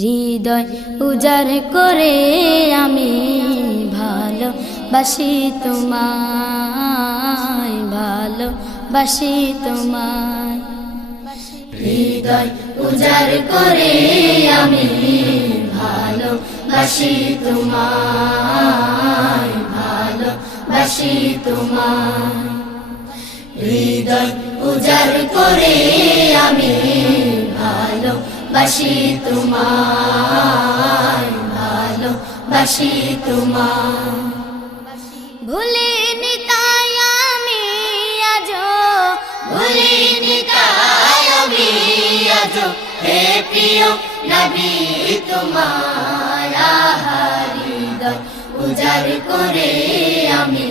হৃদয় উজাড় করে আমি ভালোবাসি তোমায়, ভালোবাসি তোমায়। হৃদয় উজাড় করে আমি ভালোবাসি তোমায়, ভালোবাসি তোমায়। হৃদয় উজাড় করে আমি ভালোবাসি তোমায়, ভালোবাসি তোমায়। ভুলিনি তাই আমি আজো, ভুলিনি তাই আমি আজো হে প্রিয় নবী তোমার। হৃদয় উজাড় করে আমি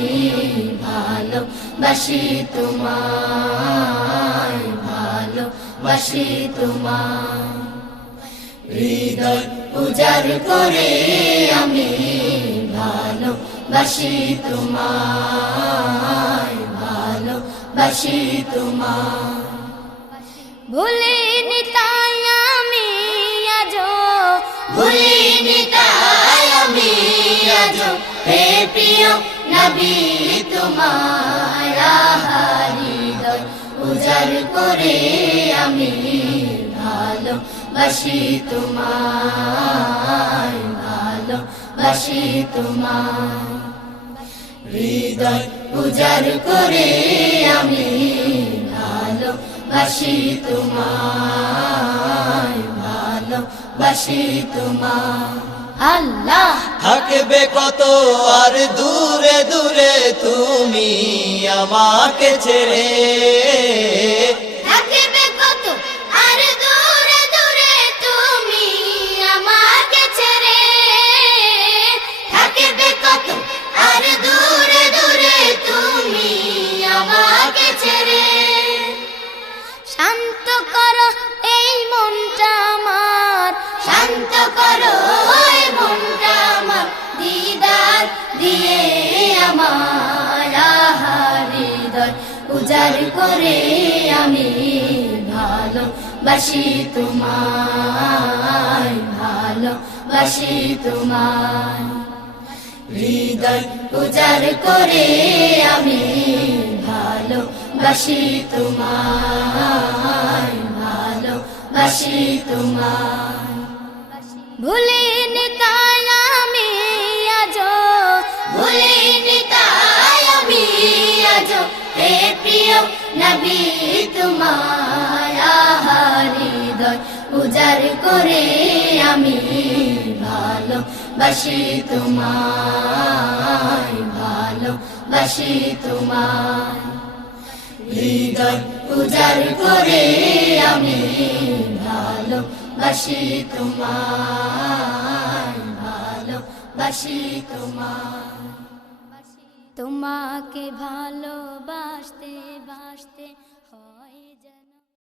ভালোবাসি তোমায়, ভালোবাসি তোমায়। হৃদয় উজাড় করে আমি ভালোবাসি তোমায়, ভালোবাসি তোমায়। ভুলিনি তাই আমি আজো, ভুলিনি তাই আমি আজো হে প্রিয় নবী তোমার। হৃদয় উজাড় করে আমি ভালোবাসি তোমায়, ভালোবাসি তোমায়। হৃদয় উজাড় করে আমি ভালোবাসি তোমায়, ভালোবাসি তোমায়। আল্লাহ থাকবে কত আর দূরে দূরে তুমি আমাকে ছেড়ে, থাকবে কত আর দূরে দূরে তুমি আমাকে ছেড়ে, থাকবে কত আর দূরে দূরে তুমি আমাকে ছেড়ে। শান্ত করো এই মনটা আমার, শান্ত করো এই মনটা আমার, দিদার দিয়ে আমার। হৃদয় উজাড় করে আমি ভালোবাসি তোমায়, ভালোবাসি তোমায়। হৃদয় উজাড় করে আমি ভালোবাসি তোমায়, ভালোবাসি তোমায়। ভুলিনি তাই আমি আজো, ভুলিনি তাই আমি আজো হে প্রিয় নবী তোমার। হৃদয় উজাড় করে আমি ভালোবাসি তোমায়, ভালোবাসি তোমায়। হৃদয় উজাড় করে আমি ভালোবাসি তোমায়, ভালোবাসি তোমায়। তোমাকে ভালোবাসতে বাসতে